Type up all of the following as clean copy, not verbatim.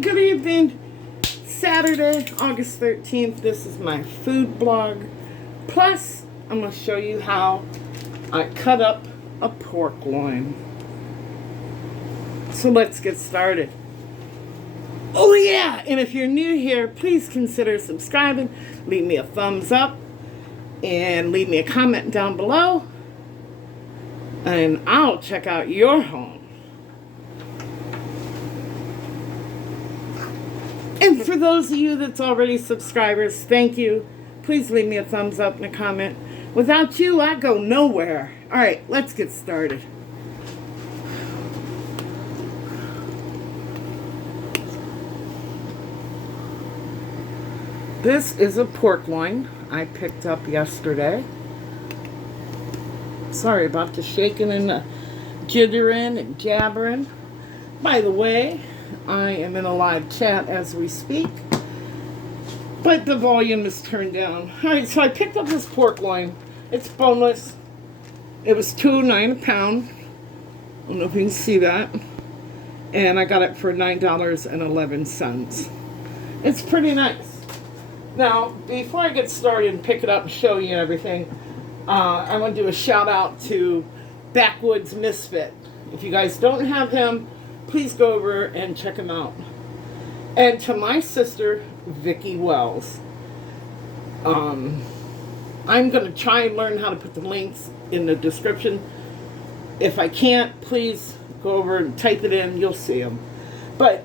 Good evening. Saturday, August 13th. This is my food blog. Plus, I'm going to show you how I cut up a pork loin. So let's get started. Oh yeah, and if you're new here, please consider subscribing. Leave me a thumbs up and leave me a comment down below. And I'll check out your home. And for those of you that's already subscribers, thank you. Please leave me a thumbs up and a comment. Without you, I go nowhere. All right, let's get started. This is a pork loin I picked up yesterday. Sorry about the shaking and the jittering and jabbering. By the way, I am in a live chat as we speak, but the volume is turned down. Alright, so I picked up this pork loin. It's boneless. It was $2.09 a pound. I don't know if you can see that. And I got it for $9.11. It's pretty nice. Now, before I get started and pick it up and show you everything, I want to do a shout out to Backwoods Misfit. If you guys don't have him, please go over and check him out. And to my sister, Vicki Wells. I'm going to try and learn how to put the links in the description. If I can't, please go over and type it in. You'll see them. But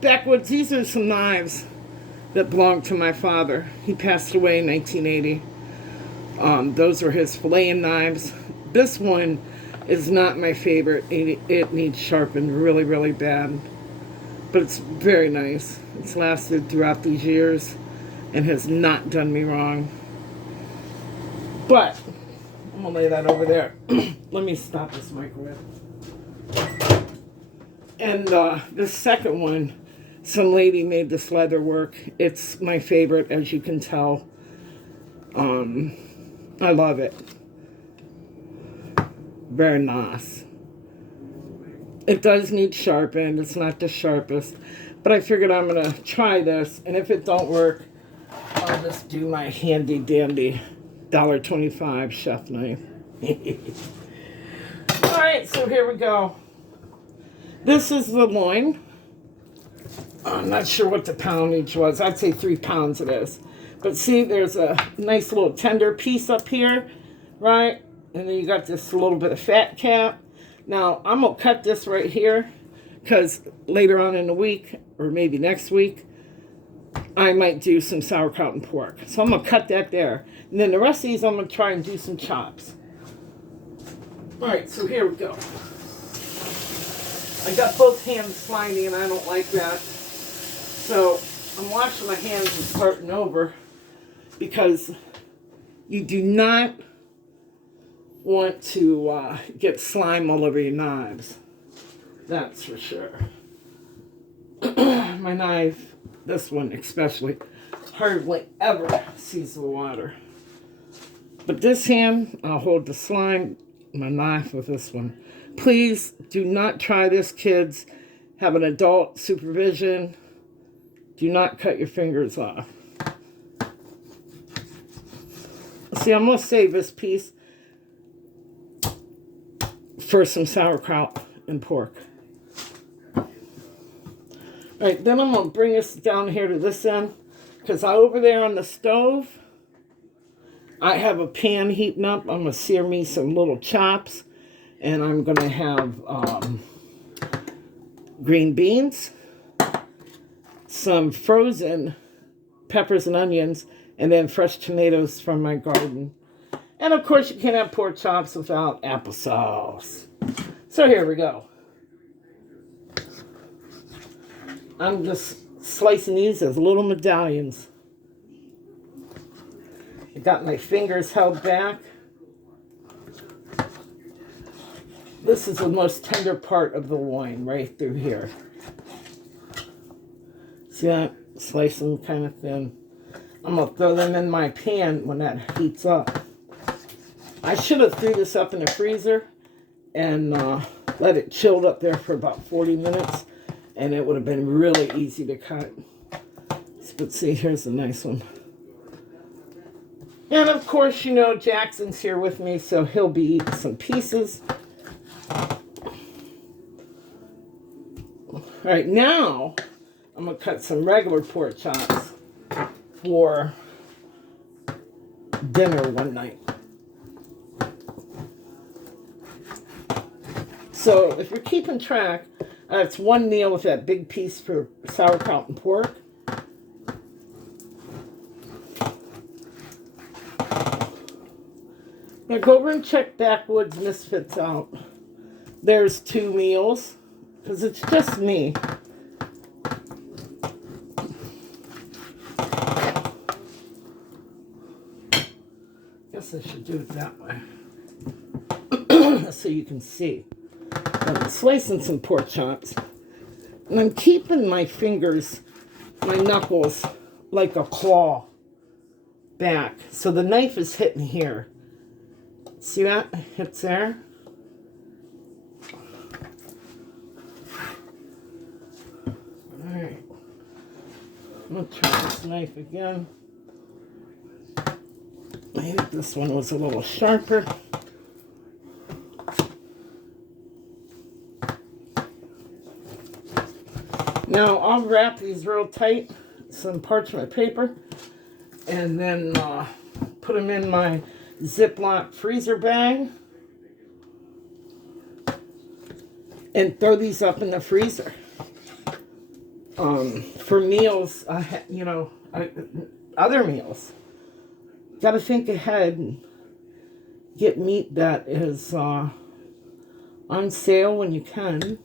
Backwoods, these are some knives that belonged to my father. He passed away in 1980. Those are his filleting knives. This one is not my favorite. It needs sharpened really, really bad. But it's very nice. It's lasted throughout these years and has not done me wrong. But I'm going to lay that over there. Let me stop this microwave. And the second one, some lady made this leather work. It's my favorite, as you can tell. I love it. Very nice. It does need sharpened. It's not the sharpest. But I figured I'm going to try this. And if it don't work, I'll just do my handy dandy $1.25 chef knife. Alright, so here we go. This is the loin. I'm not sure what the poundage was. I'd say 3 pounds it is. But see, there's a nice little tender piece up here, right? And then you got this little bit of fat cap. Now, I'm going to cut this right here because later on in the week, or maybe next week, I might do some sauerkraut and pork. So I'm going to cut that there. And then the rest of these, I'm going to try and do some chops. All right, so here we go. I got both hands slimy, and I don't like that. So I'm washing my hands and starting over because you do not want to get slime all over your knives. That's for sure. My knife, this one especially, hardly ever sees the water. But this hand, I'll hold the slime, my knife with this one. Please do not try this, kids. Have an adult supervision. Do not cut your fingers off. See, I'm going to save this piece for some sauerkraut and pork. Alright, then I'm going to bring this down here to this end, because over there on the stove, I have a pan heating up. I'm going to sear me some little chops, and I'm going to have green beans, some frozen peppers and onions, and then fresh tomatoes from my garden. And of course, you can't have pork chops without applesauce. So here we go. I'm just slicing these as little medallions. I got my fingers held back. This is the most tender part of the loin, right through here. See that? Slice them kind of thin. I'm going to throw them in my pan when that heats up. I should have threw this up in the freezer and let it chill up there for about 40 minutes. And it would have been really easy to cut. But see, here's a nice one. And of course, you know, Jackson's here with me, so he'll be eating some pieces. All right, now I'm going to cut some regular pork chops for dinner one night. So if you're keeping track, it's one meal with that big piece for sauerkraut and pork. Now go over and check Backwoods Misfits out. There's 2 meals, because it's just me. Guess I should do it that way. So you can see. I'm slicing some pork chops. And I'm keeping my fingers, my knuckles, like a claw back. So the knife is hitting here. See that? Hits there. Alright. I'm going to try this knife again. I think this one was a little sharper. Now I'll wrap these real tight, some parchment paper, and then put them in my Ziploc freezer bag and throw these up in the freezer. For meals, other meals. Got to think ahead and get meat that is on sale when you can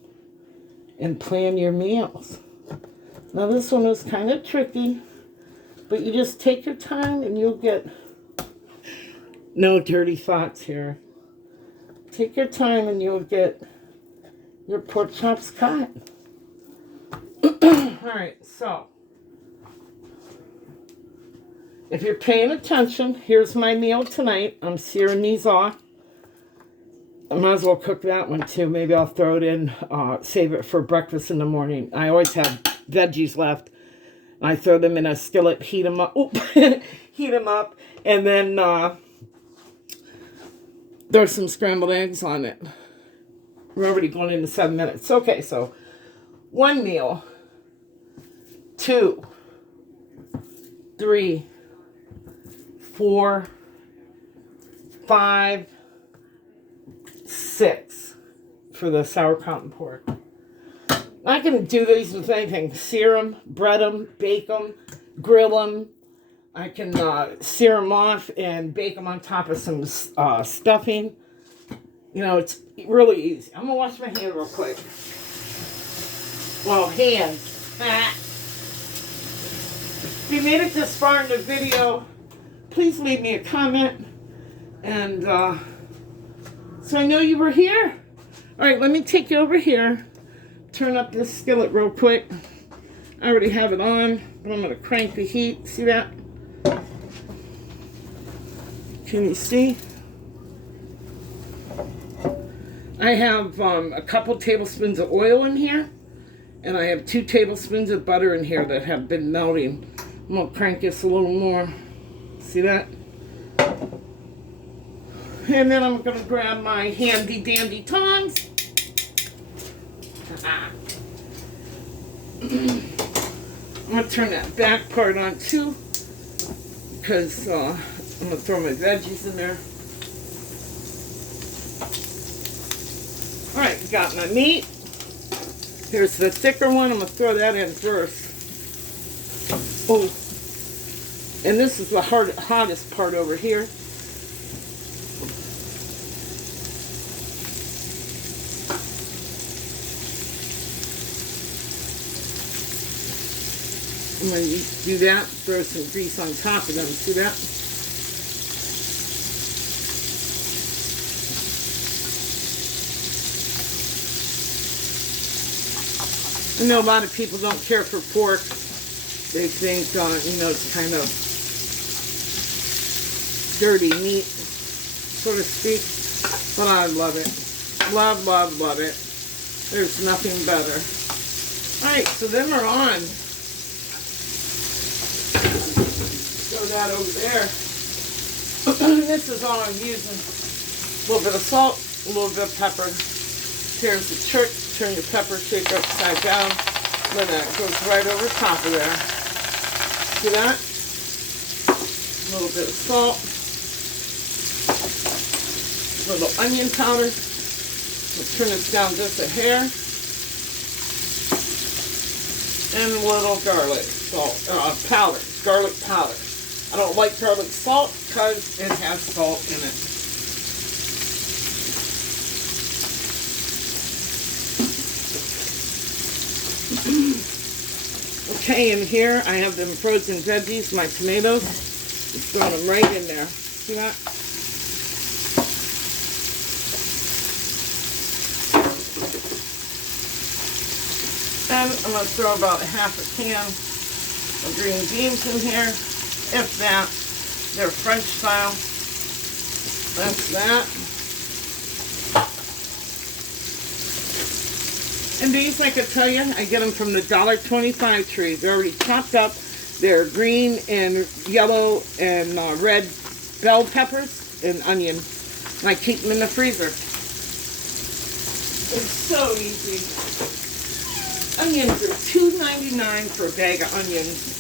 and plan your meals. Now this one was kind of tricky, but you just take your time and you'll get no dirty thoughts here. Take your time and you'll get your pork chops cut. Alright, so if you're paying attention, here's my meal tonight. I'm searing these off. I might as well cook that one too. Maybe I'll throw it in, save it for breakfast in the morning. I always have veggies left. I throw them in a skillet, heat them up, heat them up, and then throw some scrambled eggs on it. We're already going into 7 minutes. Okay, so 1 meal, 2, 3, 4, 5, 6 for the sauerkraut and pork. I can do these with anything. Sear them, bread them, bake them, grill them. I can sear them off and bake them on top of some stuffing. You know, it's really easy. I'm going to wash my hand real quick. Well, hands. If you made it this far in the video, please leave me a comment. And so I know you were here. All right, let me take you over here. Turn up this skillet real quick. I already have it on, but I'm going to crank the heat. See that? Can you see? I have a couple tablespoons of oil in here, and I have 2 tablespoons of butter in here that have been melting. I'm going to crank this a little more. See that? And then I'm going to grab my handy dandy tongs. I'm going to turn that back part on too, because I'm going to throw my veggies in there. Alright, got my meat. Here's the thicker one. I'm going to throw that in first. Oh, and this is the hottest part over here. I'm going to do that, throw some grease on top of them. See that? I know a lot of people don't care for pork. They think, it's kind of dirty meat, so to speak. But I love it. Love, love, love it. There's nothing better. Alright, so then we're on. Throw that over there. This is all I'm using. A little bit of salt, a little bit of pepper. Here's the trick. Turn your pepper shaker upside down. Then that goes right over top of there. See that? A little bit of salt. A little onion powder. We'll turn this down just a hair. And a little garlic salt, powder, garlic powder. I don't like garlic salt because it has salt in it. Okay, in here I have them frozen veggies, my tomatoes. Just throw them right in there. See that? Then I'm going to throw about half a can of green beans in here. If that, they're French style. That's that. And these, I could tell you, I get them from the $1.25 tree. They're already chopped up. They're green and yellow and red bell peppers and onion. And I keep them in the freezer. It's so easy. Onions are $2.99 for a bag of onions.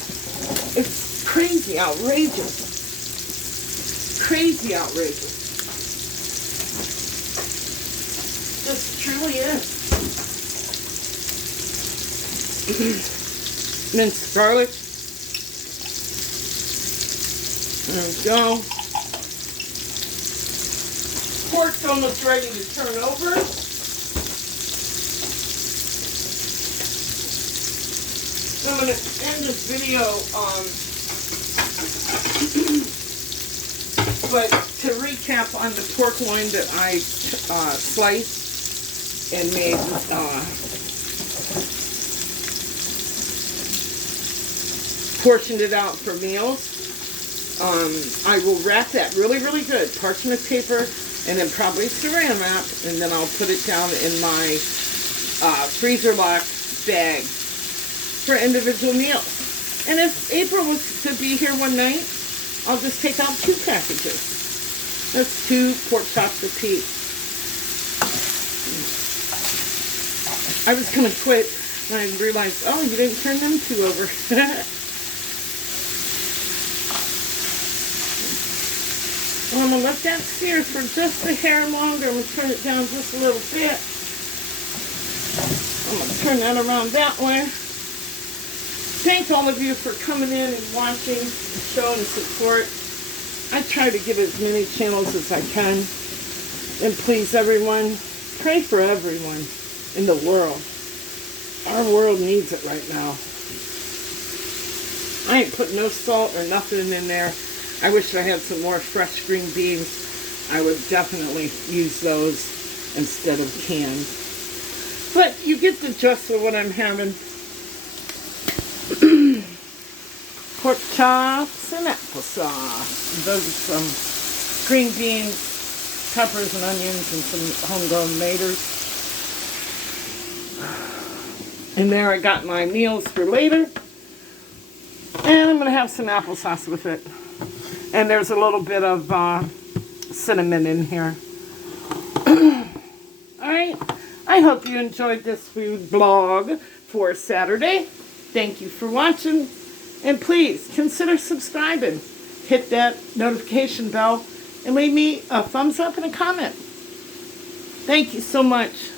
It's crazy, outrageous. Crazy outrageous. This truly is. Minced garlic. There we go. Pork's almost ready to turn over. So I'm going to end this video, but to recap on the pork loin that I sliced and made portioned it out for meals. I will wrap that really, really good. Parchment paper and then probably saran wrap, and then I'll put it down in my freezer lock bag for individual meals. And if April was to be here one night, I'll just take out 2 packages. That's 2 pork chops a piece. I was going to quit and I realized, oh, you didn't turn them 2 over. Well, I'm going to let that sear for just a hair longer. I'm going to turn it down just a little bit. I'm going to turn that around that way. Thank all of you for coming in and watching, showing support. I try to give as many channels as I can. And please, everyone, pray for everyone in the world. Our world needs it right now. I ain't put no salt or nothing in there. I wish I had some more fresh green beans. I would definitely use those instead of canned. But you get the gist of what I'm having. Pork chops and applesauce. Those are some green beans, peppers and onions, and some homegrown tomatoes. And there I got my meals for later. And I'm going to have some applesauce with it. And there's a little bit of cinnamon in here. Alright, I hope you enjoyed this food vlog for Saturday. Thank you for watching. And please, consider subscribing. Hit that notification bell and leave me a thumbs up and a comment. Thank you so much.